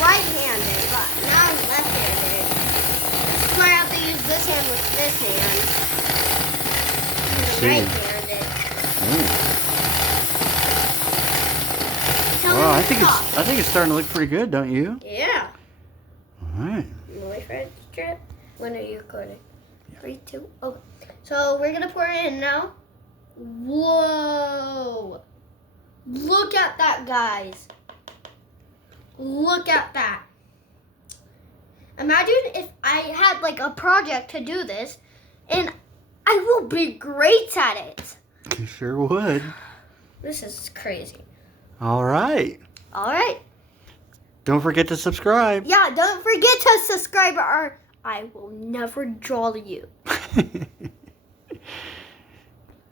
right-handed, but now I'm left-handed. So I have to use this hand with this hand. I'm right-handed. Well, I think it's starting to look pretty good, don't you? Yeah. All right. You wait for it to drip. When are you recording? 3, 2, okay. So we're gonna pour it in now. Whoa! Look at that, guys. Look at that. Imagine if I had like a project to do this, and I will be great at it. You sure would. This is crazy. All right. All right. Don't forget to subscribe. Yeah, don't forget to subscribe or I will never draw you.